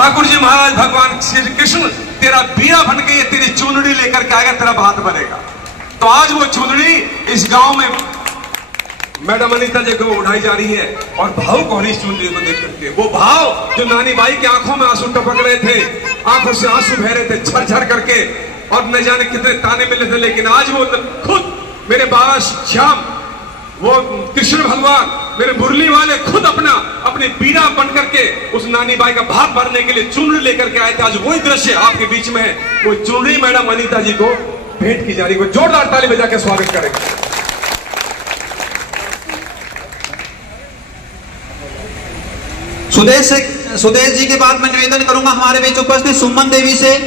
ठाकुर जी महाराज भगवान श्री कृष्ण तेरा बीड़ा बन के ये तेरी चुनरी लेकर के आएगा, तेरा भात बनेगा। तो आज वो चुनरी इस गांव में मैडम अनीता जी को उठाई जा रही है और भाव को इस चुनरी को देख करके, वो भाव जो नानी बाई की आंखों में आंसू टपक रहे थे, आंखों से आंसू बह रहे थे झरझर करके, और न जाने कितने ताने मिले थे, लेकिन आज वो खुद मेरे बाबा श्याम, वो कृष्ण भगवान, मेरे मुरली वाले खुद अपने पीड़ा बन करके उस नानी बाई का भात भरने के लिए चुनरी लेकर के आए थे। आज वही दृश्य आपके बीच में है, वो चुनरी मैडम अनीता जी को भेंट की जा रही है। जोरदार ताली बजा के स्वागत करेंगे। सुदेश जी के बाद मैं निवेदन करूंगा हमारे बीच उपस्थित सुमन देवी से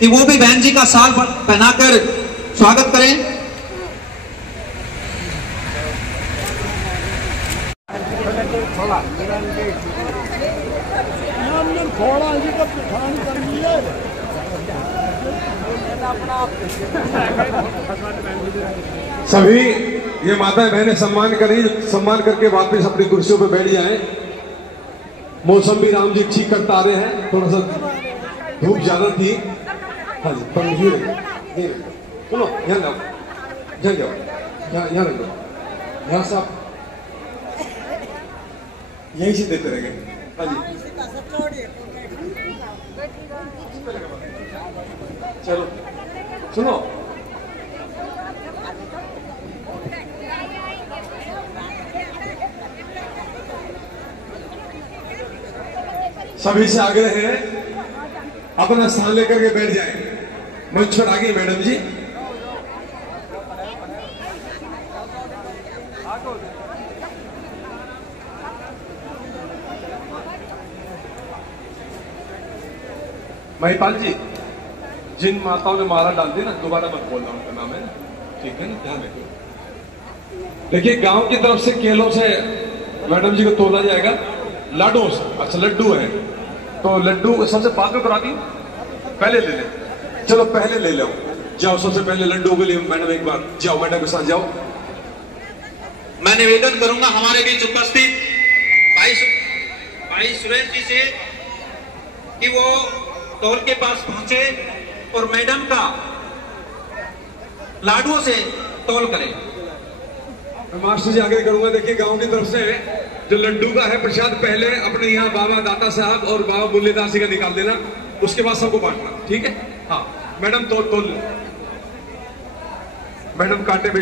कि वो भी बहन जी का साल पहनाकर स्वागत करें। सभी ये माताएं बहनें सम्मान करके वापस अपनी कुर्सियों पे बैठ जाएं। मौसम भी राम जी ठीक करता आ रहे हैं, थोड़ा सा धूप ज्यादा थी। हाँ जी, पर नहीं सुनो, यहाँ जाओ, यहाँ रखो, यहाँ साहब यहीं से देते रहेंगे। हाँ जी, चलो सुनो, सभी से आग्रह है अपना स्थान लेकर के बैठ जाएं। मंच पर आगे मैडम जी। महिपाल जी, जिन माताओं ने माला डाल दी ना, दोबारा मत बोलना उनका नाम है, ठीक है ना, ध्यान रखिए। देखिए गांव की तरफ से केलों से मैडम जी को तोला जाएगा, लाडू से। अच्छा लड्डू है, तो लड्डू सबसे बाद में करा दी, पहले ले ले, चलो पहले ले लो, जाओ सबसे पहले लड्डू के लिए मैडम एक बार जाओ, मैडम के साथ जाओ। मैं निवेदन करूंगा हमारे बीच उपस्थित भाई सुरेश जी से कि वो तौल के पास पहुंचे और मैडम का लाडुओं से तौल करें। मास्टर जी आगे करूंगा। देखिए गांव की तरफ से जो लड्डू का है प्रसाद पहले अपने यहाँ बाबा दाता साहब और बाबा बुल्लेदास जी का निकाल देना, उसके बाद सबको बांटना, ठीक है। हाँ मैडम तोल मैडम कांटे के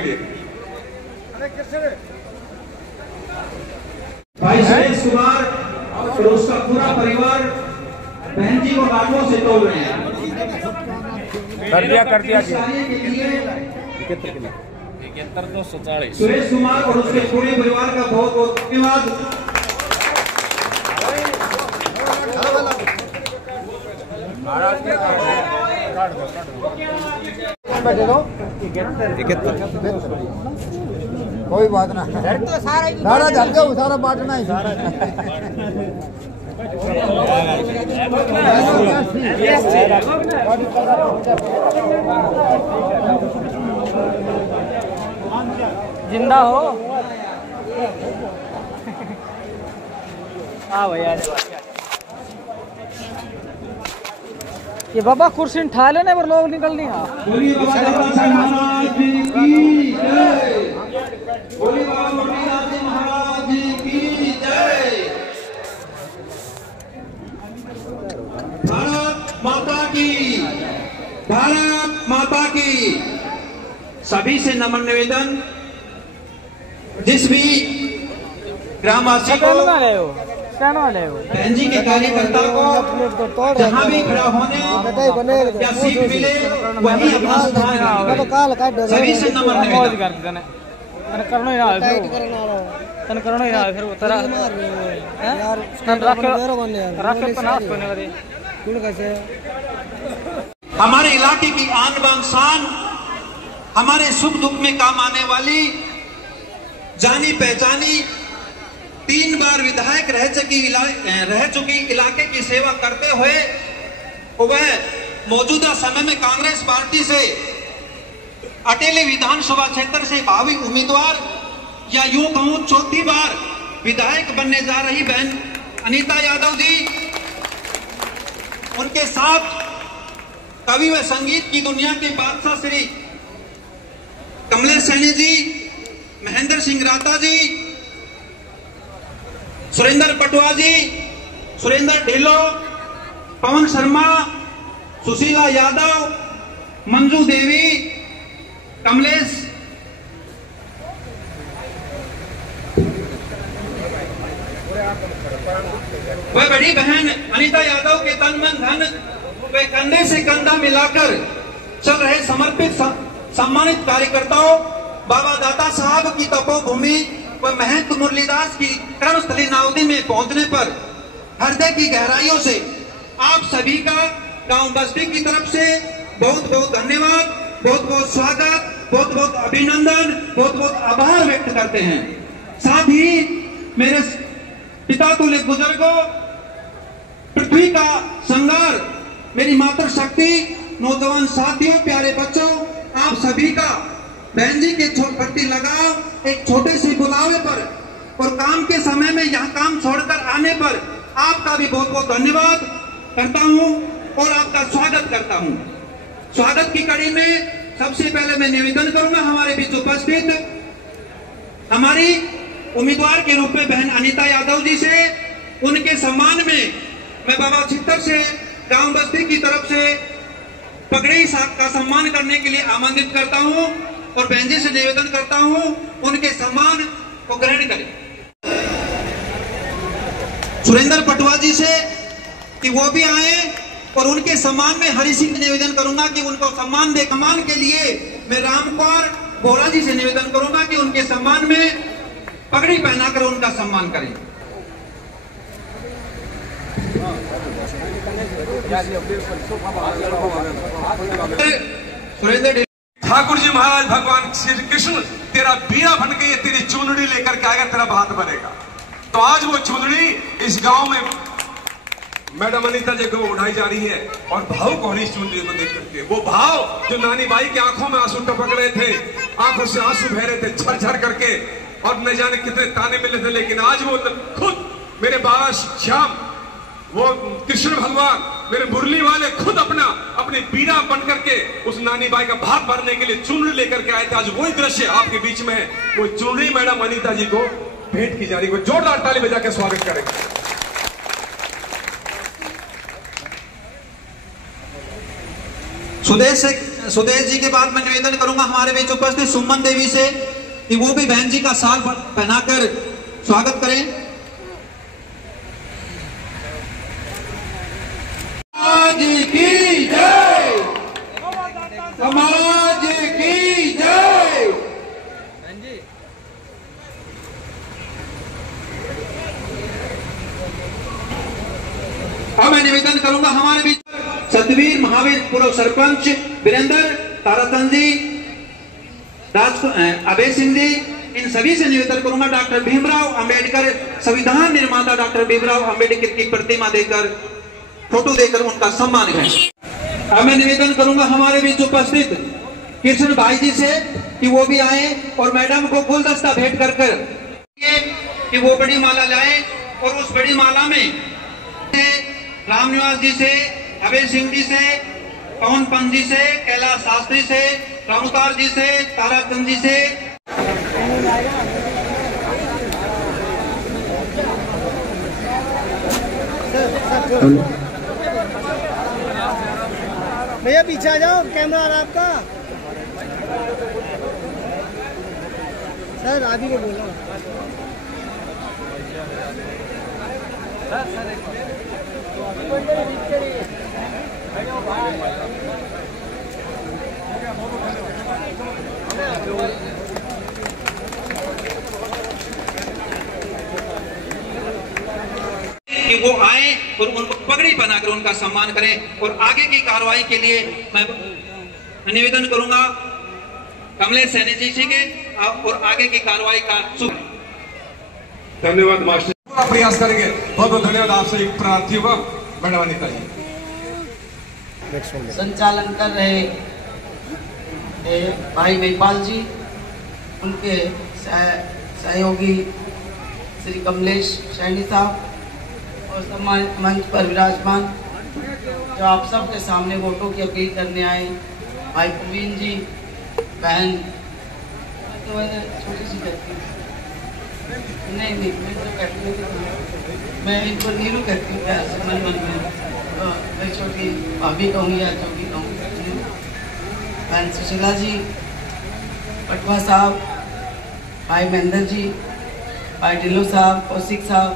लिए। भाई सुरेश कुमार और उसका पूरा परिवार बहन जी को लाडुओं से तोल रहे हैं। कर दिया 71,240। सुरेश कुमार और उसके पूरे परिवार का बहुत बहुत धन्यवाद। कोई बात ना, सारा झल जाओ, सारा बांटना ही। जिंदा हो हाँ भैया, ये बाबा कुर्सी उठा लेने पर लोग निकलनी। भारत माता की, भारत माता की। सभी से नम्र निवेदन, जिस भी ग्रामवासी को, बहन जी के कार्यकर्ता को जहाँ भी खड़ा होने या सीट मिले वही अपना स्थान। सभी से नम्र निवेदन। हमारे इलाके की आन बान शान, हमारे सुख दुख में काम आने वाली, जानी पहचानी, 3 बार विधायक रह चुकी इलाके की सेवा करते हुए वह मौजूदा समय में कांग्रेस पार्टी से अटेली विधानसभा क्षेत्र से भावी उम्मीदवार, या यूं कहूं 4थी बार विधायक बनने जा रही बहन अनीता यादव जी, उनके साथ कवि व संगीत की दुनिया के बादशाह श्री कमलेश सैनी जी, महेंद्र सिंह राता जी, सुरेंद्र पटवा जी, सुरेंद्र ढिल्लो, पवन शर्मा, सुशीला यादव, मंजू देवी, कमलेश वह बड़ी बहन अनीता यादव के तन मन धन वे कंधे से कंधा मिलाकर चल रहे समर्पित सम्मानित कार्यकर्ताओं, बाबा दाता साहब की तपोभूमि व महंत मुरलीदास की कर्मस्थली नाउदी में पहुंचने पर हृदय की गहराइयों से आप सभी का गांव बस्ती की तरफ से बहुत बहुत धन्यवाद, बहुत बहुत स्वागत, बहुत बहुत अभिनंदन, बहुत बहुत आभार व्यक्त करते हैं। साथ ही मेरे पिता तुल्य बुजुर्गों, पृथ्वी का संगार, मेरी मातृ शक्ति, नौजवान साथियों, प्यारे बच्चों, आप सभी का बहन जी के प्रति लगाव, एक छोटे से बुलावे पर और काम के समय में यहाँ काम छोड़कर आने पर आपका भी बहुत बहुत धन्यवाद करता हूँ और आपका स्वागत करता हूँ। स्वागत की कड़ी में सबसे पहले मैं निवेदन करूंगा हमारे बीच उपस्थित हमारी उम्मीदवार के रूप में बहन अनीता यादव जी से, उनके सम्मान में मैं बाबा छित्तर से गांव बस्ती की तरफ से पगड़ी का सम्मान करने के लिए आमंत्रित करता हूं और बहन जी से निवेदन करता हूं उनके सम्मान को ग्रहण करें। सुरेंद्र पटवा जी से कि वो भी आए और उनके सम्मान में हरि सिंह निवेदन करूंगा कि उनको सम्मान दे। सम्मान के लिए मैं रामकुमार बोरा जी से निवेदन करूंगा कि उनके सम्मान में पगड़ी पहनाकर उनका सम्मान करें। ठाकुर जी महाराज भगवान श्री कृष्ण तेरा बीड़ा बन के ये तेरी चुनरी लेकर के आएगा, तेरा भात बनेगा। तो आज वो चुनरी इस गांव में मैडम अनीता जी को उठाई जा रही है और भाव को इस चुनरी को देख करके, वो भाव जो नानी बाई की आंखों में आंसू टपक रहे थे, आंखों से आंसू बह रहे थे झरझर करके और न जाने कितने ताने मिले थे, लेकिन आज वो खुद मेरे बाबा श्याम, वो कृष्ण भगवान, मेरे मुरली वाले खुद अपने बीड़ा बन करके उस नानी बाई का भात भरने के लिए चुनरी लेकर के आए थे। आज वही दृश्य आपके बीच में है। वो चुनरी मैडम अनीता जी को भेंट की जा रही है। जोरदार ताली बजा के स्वागत करेंगे। सुदेश जी के बाद मैं निवेदन करूंगा हमारे बीच उपस्थित सुमन देवी से कि वो भी बहन जी का साल पहनाकर स्वागत करें। समाज की जय, समाज की जय। अब मैं निवेदन करूंगा हमारे बीच सतवीर महावीर पूर्व सरपंच वीरेंद्र ताराचंद जी, अभय सिंह जी, इन सभी से निवेदन करूंगा डॉक्टर भीमराव अंबेडकर, संविधान निर्माता डॉक्टर भीमराव अंबेडकर की प्रतिमा देकर, फोटो देकर उनका सम्मान करें। अब मैं निवेदन करूंगा हमारे बीच उपस्थित कृष्ण भाई जी से कि वो भी आए और मैडम को गुलदस्ता भेंट कर कि वो बड़ी माला लाए और उस बड़ी माला में रामनिवास जी से, अभय सिंह जी से, पवन पंत जी से, कैलाश शास्त्री से, रामउतार जी से, ताराचंद जी से। भैया पीछे आ जाओ, कैमरा आ रहा है आपका। सर आदि को बोलो। कि वो आए और उनको पगड़ी पहनाकर उनका सम्मान करें और आगे की कार्रवाई के लिए मैं निवेदन करूंगा कमलेश सैनी जी के और आगे की कार्रवाई का धन्यवाद मास्टर, पूरा प्रयास करेंगे। बहुत बहुत धन्यवाद आपसे। एक प्रार्थी होगा मैडम अनीता जी संचालन कर रहे भाई महिपाल जी, उनके सहयोगी श्री कमलेश सैनी साहब और सम्मानित मंच पर विराजमान जो आप सबके सामने वोटों की अपील करने आए, भाई प्रवीण जी, बहन तो छोटी सी कहती हूँ, नहीं मैं तो कहती हूँ, मैं इनको नीरू कहती हूँ प्यार से मन में, तो मैं छोटी भाभी कहूँ या छोटी कहूँ, बहन सुशीला जी, पटवा साहब, भाई महेंद्र जी, भाई ढिल्लो साहब, कौशिक साहब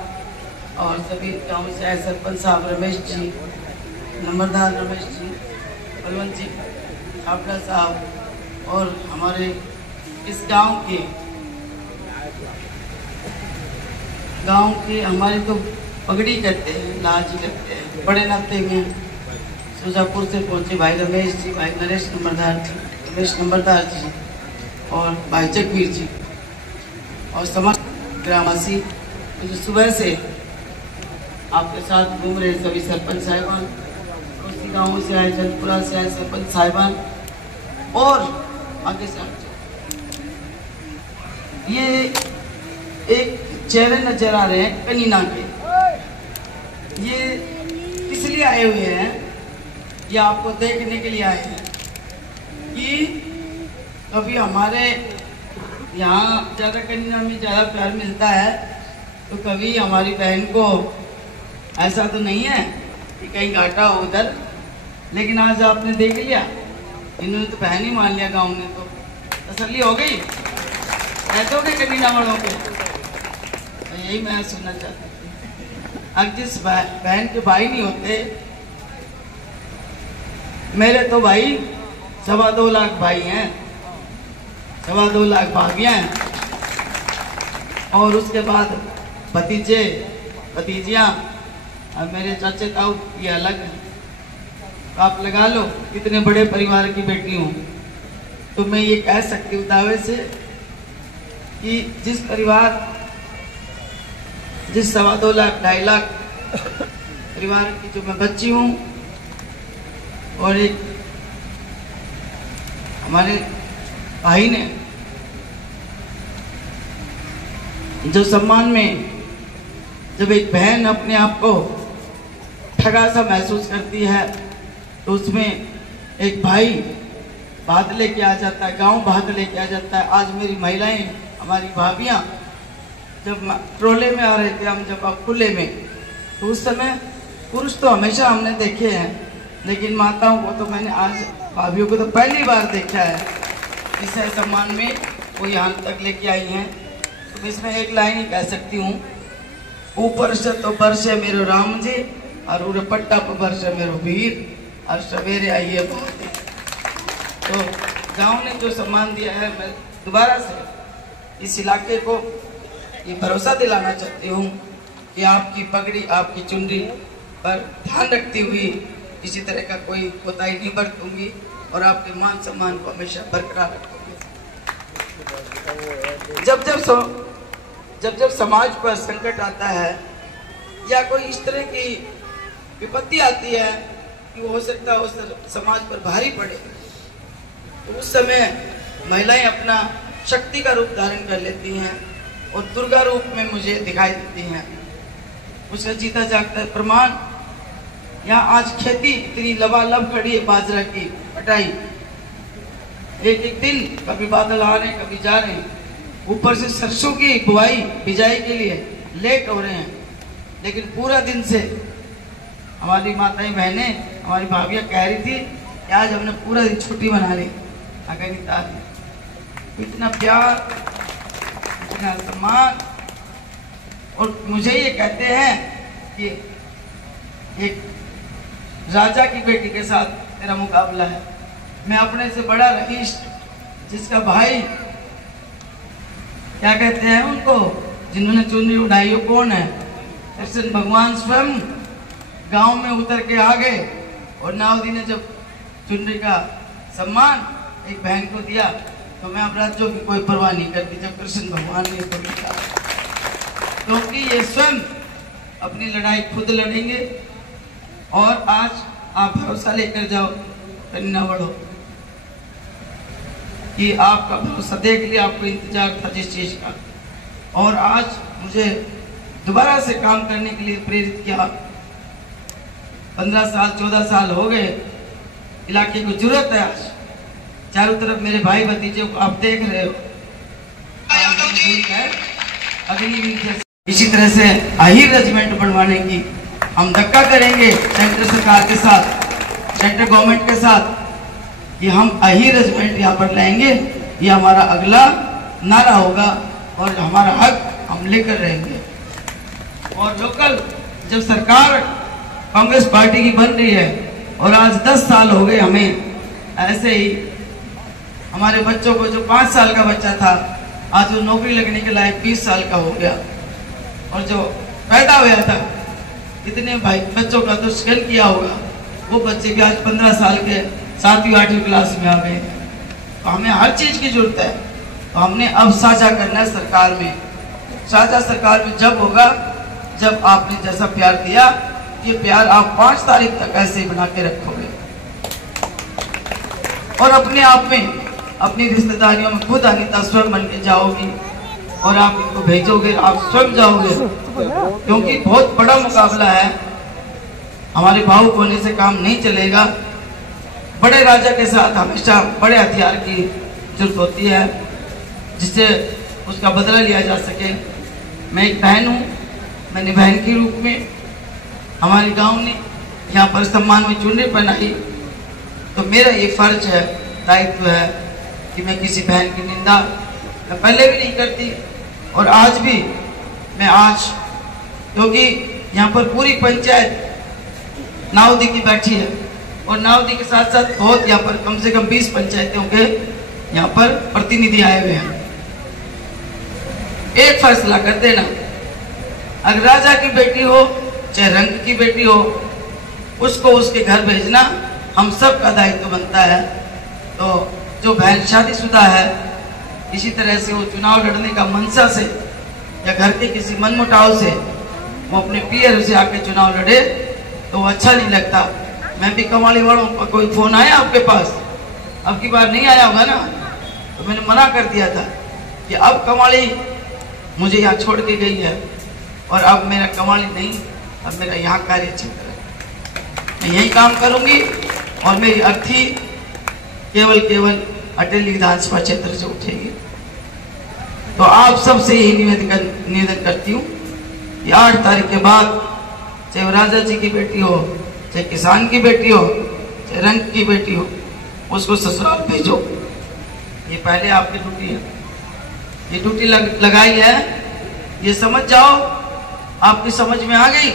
और सभी गाँव से आए सरपंच साहब, रमेश जी, नंबरदार रमेश जी, बलवंत जी, छापड़ा साहब और हमारे इस गांव के हमारे तो पगड़ी करते हैं, लाज ही करते हैं, बड़े नाते में सुजापुर से पहुंचे भाई रमेश जी, भाई नरेश नंबरदार जी, रमेश नंबरदार जी और भाई जगवीर जी और समस्त ग्रामवासी जो सुबह से आपके साथ घूम रहे सभी सरपंच साहिबान, उसी गाँव से आए, चंदपुरा से आए सरपंच साहिबान और आगे से ये एक चेहरे नजर आ रहे हैं कनीना के, ये इसलिए आए हुए हैं, ये आपको देखने के लिए आए हैं कि कभी हमारे यहाँ ज़्यादा कनीना में ज़्यादा प्यार मिलता है, तो कभी हमारी बहन को ऐसा तो नहीं है कि कहीं घाटा हो उधर, लेकिन आज आपने देख लिया, इन्होंने तो बहन ही मान लिया, गाँव ने तो तसल्ली हो गई, ऐसे हो गए कनीना वालों के, तो यही मैं सुनना चाहती हूँ। अब जिस बहन के भाई नहीं होते, मेरे तो भाई 2.25 लाख भाई हैं, 2.25 लाख भाभियाँ हैं और उसके बाद भतीजे भतीजियाँ और मेरे चाचे ताऊ ये अलग है, तो आप लगा लो कितने बड़े परिवार की बेटी हूँ। तो मैं ये कह सकती हूँ दावे से कि जिस 2.25 लाख 2.5 लाख परिवार की जो मैं बच्ची हूँ और एक हमारे भाई ने जो सम्मान में, जब एक बहन अपने आप को ठगा सा महसूस करती है तो उसमें एक भाई बात लेके आ जाता है, गांव बात लेके आ जाता है। आज मेरी महिलाएं, हमारी भाभियां जब ट्रोले में आ रहे थे, हम जब अब खुले में, तो उस समय पुरुष तो हमेशा हमने देखे हैं, लेकिन माताओं को तो मैंने आज, भाभियों को तो पहली बार देखा है, इस सम्मान में वो यहाँ तक लेके आई हैं। तो इसमें एक लाइन ही कह सकती हूँ, ऊपर से तो बरसे मेरो राम जी और उरे पट्टा पर बरसे मेरो वीर और सवेरे आइए बहुत। तो गांव ने जो सम्मान दिया है, मैं दोबारा से इस इलाके को ये भरोसा दिलाना चाहती हूँ कि आपकी पगड़ी, आपकी चुनरी पर ध्यान रखती हुई किसी तरह का कोई कोताही नहीं बरतूंगी और आपके मान सम्मान को हमेशा बरकरार रखूंगी। जब समाज पर संकट आता है या कोई इस तरह की विपत्ति आती है कि वो हो सकता है उस समाज पर भारी पड़े, तो उस समय महिलाएं अपना शक्ति का रूप धारण कर लेती हैं और दुर्गा रूप में मुझे दिखाई देती हैं। उसका जीता जागता प्रमाण, यहाँ आज खेती इतनी लबालब खड़ी है, बाजरा की कटाई, एक एक दिन कभी बादल आ रहे हैं कभी जा रहे हैं, ऊपर से सरसों की बुआई बिजाई के लिए लेट हो रहे हैं, लेकिन पूरा दिन से हमारी माताएं बहनें, हमारी भाभियाँ कह रही थी कि आज हमने पूरा दिन छुट्टी बना ली। इतना प्यार, इतना सम्मान, और मुझे ये कहते हैं कि एक राजा की बेटी के साथ मेरा मुकाबला है। मैं अपने से बड़ा रईस, जिसका भाई, क्या कहते हैं उनको, जिन्होंने चुनरी उड़ाई, हो कौन है? कृष्ण भगवान स्वयं गांव में उतर के आ गए और नावदी ने जब चुनरी का सम्मान एक बहन को दिया तो मैं अपराधियों की कोई परवाह नहीं करती। जब कृष्ण भगवान ने इसको दिया, क्योंकि ये स्वयं अपनी लड़ाई खुद लड़ेंगे। और आज आप भरोसा लेकर जाओ कन्या बढ़ो, कि आपका भरोसा देख लिया, आपको इंतजार था जिस चीज का, और आज मुझे दोबारा से काम करने के लिए प्रेरित किया। 15 साल 14 साल हो गए। इलाके को जरूरत है आज, चारों तरफ मेरे भाई भतीजे को आप देख रहे हो। इसी तरह से आहिर रेजिमेंट बनवाने की हम धक्का करेंगे सेंटर सरकार के साथ, सेंट्रल गवर्नमेंट के साथ, कि हम आहिर रेजिमेंट यहाँ पर लाएंगे। ये हमारा अगला नारा होगा और हमारा हक हम लेकर रहेंगे। और लोकल जब सरकार कांग्रेस पार्टी की बन रही है और आज 10 साल हो गए हमें, ऐसे ही हमारे बच्चों को, जो 5 साल का बच्चा था आज वो नौकरी लगने के लायक 20 साल का हो गया, और जो पैदा हुआ था इतने भाई बच्चों का तो स्कैन किया होगा, वो बच्चे भी आज 15 साल के 7वीं 8वीं क्लास में आ गए। तो हमें हर चीज की जरूरत है, तो हमने अब साझा करना है सरकार में। साझा सरकार में जब होगा जब आपने जैसा प्यार दिया, ये प्यार आप 5 तारीख तक ऐसे ही बना के रखोगे और अपने आप में अपनी रिश्तेदारियों में खुद अनीता स्वयं बन के जाओगी और आप इनको भेजोगे, आप स्वयं जाओगे, क्योंकि बहुत बड़ा मुकाबला है। हमारे भावुक होने से काम नहीं चलेगा। बड़े राजा के साथ हमेशा बड़े हथियार की जरूरत होती है जिससे उसका बदला लिया जा सके। मैं एक बहन हूँ, मैंने बहन के रूप में हमारे गांव ने यहाँ पर सम्मान में चुनरी पहनाई, तो मेरा ये फर्ज है, दायित्व है कि मैं किसी बहन की निंदा मैं पहले भी नहीं करती और आज भी मैं क्योंकि यहाँ पर पूरी पंचायत नावदी की बैठी है और नावदी के साथ साथ बहुत यहाँ पर कम से कम 20 पंचायतों के यहाँ पर प्रतिनिधि आए हुए हैं। एक फैसला कर देना, अगर राजा की बेटी हो चाहे रंग की बेटी हो, उसको उसके घर भेजना हम सब का दायित्व बनता है। तो जो बहन शादीशुदा है, इसी तरह से वो चुनाव लड़ने का मनसा से या घर के किसी मनमुटाव से वो अपने पीयर से आके चुनाव लड़े तो अच्छा नहीं लगता। मैं भी कमाली वालों का कोई फोन आया आपके पास, अब की बार नहीं आया होगा ना, तो मैंने मना कर दिया था कि अब कमाली मुझे यहाँ छोड़ के गई है और अब मेरा कमाली नहीं, अब मेरा यहाँ कार्य क्षेत्र है, मैं यही काम करूंगी और मेरी अर्थी केवल अटेली विधानसभा क्षेत्र से उठेगी। तो आप सबसे यही निवेदन करती हूँ कि 8 तारीख के बाद चाहे वो राजा जी की बेटी हो, चाहे किसान की बेटी हो, चाहे रंग की बेटी हो, उसको ससुराल भेजो। ये पहले आपकी ड्यूटी है, ये ड्यूटी लगाई है, ये समझ जाओ। आपकी समझ में आ गई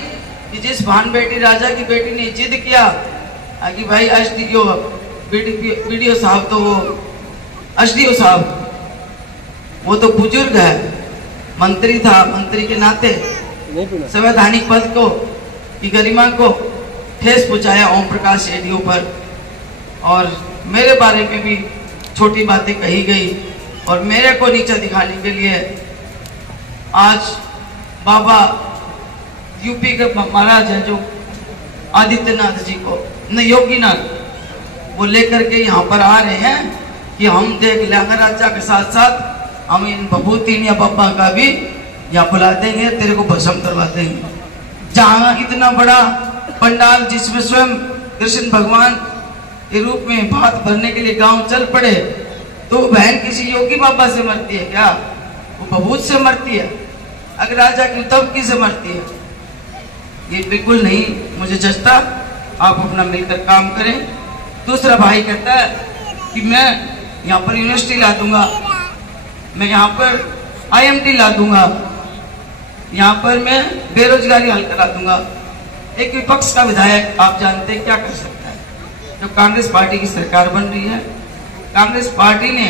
कि जिस भान बेटी राजा की बेटी ने जिद किया कि भाई एसडीओ वीडियो साहब, तो वो एसडीओ साहब वो तो बुजुर्ग है, मंत्री था, मंत्री के नाते संवैधानिक पद को की गरिमा को ठेस पहुंचाया ओम प्रकाश एडीओ पर, और मेरे बारे में भी छोटी बातें कही गई और मेरे को नीचा दिखाने के लिए आज बाबा यूपी के महाराज है जो आदित्यनाथ जी को न योगीनाथ, वो लेकर के यहाँ पर आ रहे हैं कि हम देख लेंगे राजा के साथ साथ हम इन बबूतीन या बब्बा का भी यहाँ बुला देंगे, तेरे को भस्म करवा देंगे। जहाँ इतना बड़ा पंडाल जिसमें स्वयं कृष्ण भगवान के रूप में भात भरने के लिए गांव चल पड़े, तो बहन किसी योगी बाबा से मरती है क्या? वो बबूत से मरती है? अगर राजा की तबकी से मरती है? ये बिल्कुल नहीं मुझे जचता। आप अपना मिलकर काम करें। दूसरा भाई कहता है कि मैं यहाँ पर यूनिवर्सिटी ला दूंगा, मैं यहाँ पर आईएमटी ला दूंगा, यहाँ पर मैं बेरोजगारी हल करा दूंगा। एक विपक्ष का विधायक आप जानते हैं क्या कर सकता है? जब कांग्रेस पार्टी की सरकार बन रही है, कांग्रेस पार्टी ने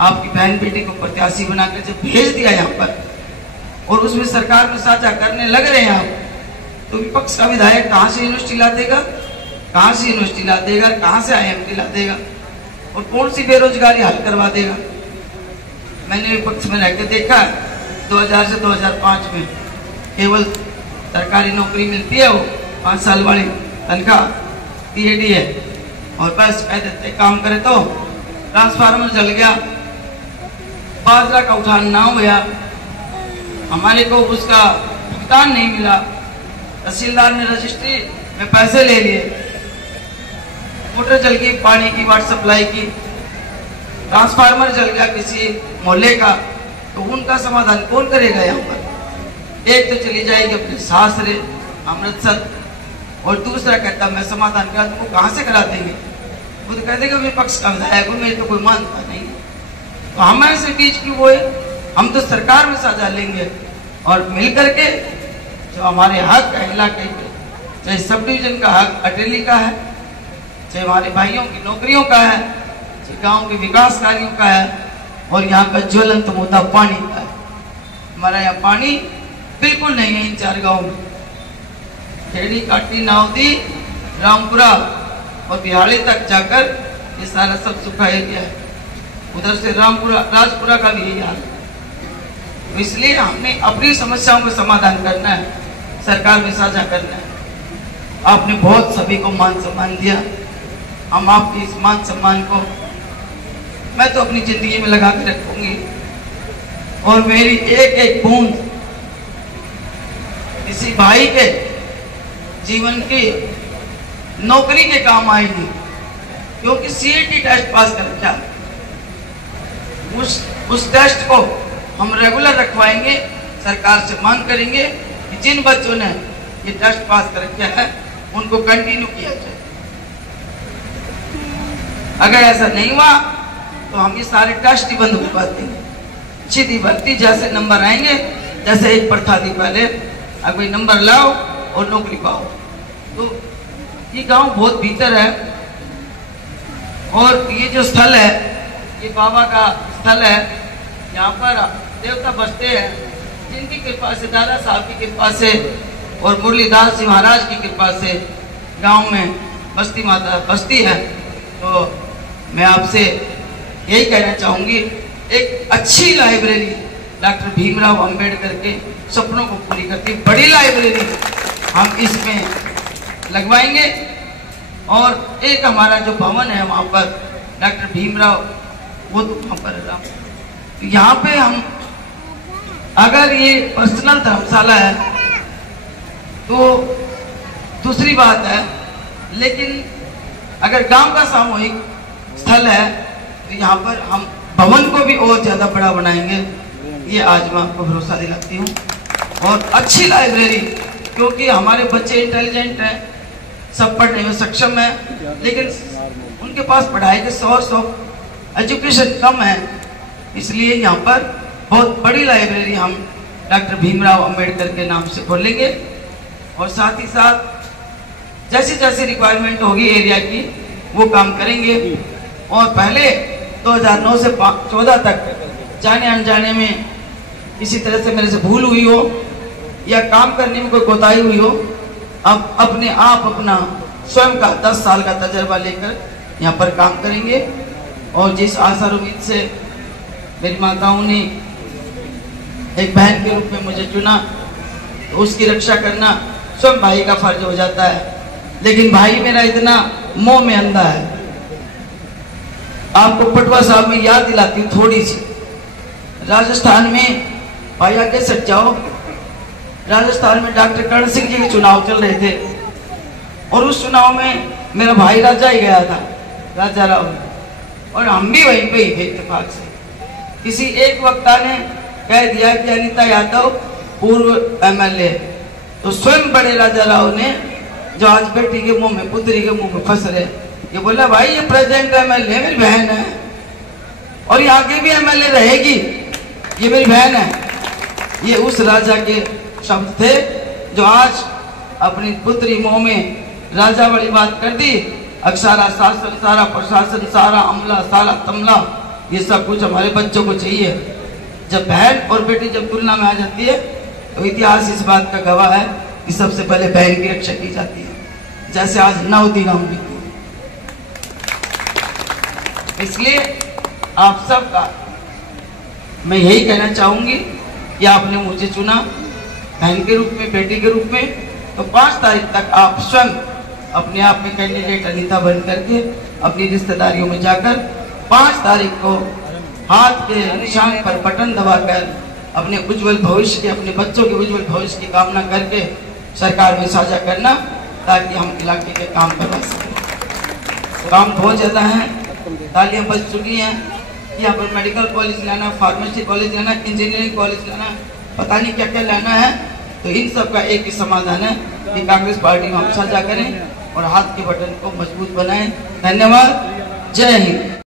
आपकी बहन बेटी को प्रत्याशी बनाकर जब भेज दिया यहाँ पर और उसमें सरकार में साझा करने लग रहे हैं आप, तो विपक्ष का विधायक कहाँ से यूनिवर्सिटी ला देगा, कहाँ से यूनिवर्सिटी ला देगा, कहाँ से आईएमटी ला देगा और कौन सी बेरोजगारी हल करवा देगा? मैंने विपक्ष में रहकर देखा 2000 से 2005 में केवल सरकारी नौकरी मिलती है, वो 5 साल वाली तनख्वाह पीएडी है और बस कह देते काम करे तो ट्रांसफार्मर जल गया, बाजरा का उठान ना हुआ, हमारे को उसका भुगतान नहीं मिला, तहसीलदार ने रजिस्ट्री में पैसे ले लिए, मोटर जल गई, पानी की वाटर सप्लाई की, ट्रांसफार्मर जल गया किसी मोहल्ले का, तो उनका समाधान कौन करेगा? यहाँ पर एक तो चली जाएगी अपने सासरे अमृतसर, और दूसरा कहता मैं समाधान करा, तुमको कहाँ से करा देंगे? वो तो कह देगा विपक्ष का विधायक हूँ, मेरे तो कोई मानता नहीं है। तो हम ऐसे बीच क्यों हुए? हम तो सरकार में साझा लेंगे और मिल करके जो हमारे हक है इलाके के, चाहे सब डिवीजन का हक अटेली का है, चाहे हमारे भाइयों की नौकरियों का है, चाहे गांव के विकास कार्यों का है, और यहाँ का ज्वलंत मुद्दा पानी का है। हमारा यहाँ पानी बिल्कुल नहीं है इन 4 गाँव में। खेड़ी, काटी, नावदी, रामपुरा और बिहाड़ी तक जाकर ये सारा सब सुखाया गया है। उधर से रामपुरा, राजपुरा का भी यही हाल है। तो इसलिए हमने अपनी समस्याओं का समाधान करना है, सरकार में साझा करना है। आपने बहुत सभी को मान सम्मान दिया, हम आपके इस मान सम्मान को मैं तो अपनी जिंदगी में लगा के रखूंगी, और मेरी एक एक बूंद किसी भाई के जीवन की नौकरी के काम आएगी, क्योंकि सीईटी टेस्ट पास कर रखा, उस टेस्ट को हम रेगुलर रखवाएंगे। सरकार से मांग करेंगे कि जिन बच्चों ने ये टेस्ट पास कर रखा है उनको कंटिन्यू किया जाए। अगर ऐसा नहीं हुआ तो हम ये सारे टेस्ट ही बंद करवा देंगे। सीधी भर्ती जैसे नंबर आएंगे, जैसे एक प्रथा थी पहले, अब कोई नंबर लाओ और नौकरी पाओ। तो ये गांव बहुत भीतर है, और ये जो स्थल है ये बाबा का स्थल है। यहाँ पर देवता बसते हैं, जिनकी कृपा से, दादा साहब की कृपा से और मुरलीदास जी महाराज की कृपा से गांव में बस्ती माता बसती है। तो मैं आपसे यही कहना चाहूंगी, एक अच्छी लाइब्रेरी डॉक्टर भीमराव अंबेडकर के सपनों को पूरी करती बड़ी लाइब्रेरी हम इसमें लगवाएंगे। और एक हमारा जो भवन है वहाँ पर डॉक्टर भीमराव, वो तो वहाँ पर यहाँ पे हम, अगर ये पर्सनल धर्मशाला है तो दूसरी बात है, लेकिन अगर गांव का सामूहिक स्थल है तो यहाँ पर हम भवन को भी और ज्यादा बड़ा बनाएंगे। ये आज मैं आपको भरोसा दिलाती हूँ। और अच्छी लाइब्रेरी, क्योंकि हमारे बच्चे इंटेलिजेंट हैं, सब पढ़ने में सक्षम है, लेकिन उनके पास पढ़ाई के सोर्स ऑफ एजुकेशन कम है, इसलिए यहाँ पर बहुत बड़ी लाइब्रेरी हम डॉक्टर भीमराव अंबेडकर के नाम से खोलेंगे। और साथ ही साथ जैसी जैसी रिक्वायरमेंट होगी एरिया की वो काम करेंगे। और पहले 2009 से 14 तक जाने अनजाने में किसी तरह से मेरे से भूल हुई हो या काम करने में कोई कोताही हुई हो, अब अपने आप अपना स्वयं का 10 साल का तजर्बा लेकर यहाँ पर काम करेंगे। और जिस आशा उम्मीद से मेरी माताओं ने एक बहन के रूप में मुझे चुना, तो उसकी रक्षा करना स्वयं भाई का फर्ज हो जाता है। लेकिन भाई मेरा इतना मोह में अंधा है। आपको पटवा साहब में याद दिलाती हूँ थोड़ी सी। राजस्थान में भाई आगे सट जाओ, राजस्थान में डॉक्टर कर्ण सिंह जी के चुनाव चल रहे थे, और उस चुनाव में मेरा भाई राजा ही गया था, राजा राव, और हम भी वहीं पे ही थे इत्तेफाक से। किसी एक वक्ता ने कह दिया कि अनीता यादव पूर्व एमएलए, तो स्वयं बड़े राजा राव ने, जो आज बेटी के मुंह में, पुत्री के मुंह में फंस रहे, ये बोला भाई ये प्रेसिडेंट एमएलए मेरी बहन है, और ये आगे भी एमएलए रहेगी, ये मेरी बहन है। ये उस राजा के शब्द थे जो आज अपनी पुत्री मुंह में राजा वाली बात कर दी। सारा शासन, सारा प्रशासन, सारा अमला, सारा तमला, ये सब कुछ हमारे बच्चों को चाहिए। जब बहन और बेटी जब तुलना में आ जाती है तो इतिहास इस बात का गवाह है कि सबसे पहले बहन की रक्षा की जाती है, जैसे आज नावदी गांव की। इसलिए आप सबका मैं यही कहना चाहूंगी कि आपने मुझे चुना बहन के रूप में, बेटी के रूप में, तो 5 तारीख तक आप स्वयं अपने आप में कैंडिडेट अनीता बन करके अपनी रिश्तेदारियों में जाकर 5 तारीख को हाथ के निशान पर बटन दबाकर अपने उज्जवल भविष्य के, अपने बच्चों के उज्जवल भविष्य की कामना करके सरकार में साझा करना। ताकि हम इलाके के काम करवा सकें। काम बहुत ज़्यादा है, तालियां बच चुकी हैं। यहाँ पर मेडिकल कॉलेज लाना, फार्मेसी कॉलेज लाना, इंजीनियरिंग कॉलेज लाना, पता नहीं क्या क्या लाना है। तो इन सब का एक ही समाधान है कि कांग्रेस पार्टी में हम साझा करें और हाथ के बटन को मजबूत बनाएं। धन्यवाद, जय हिंद।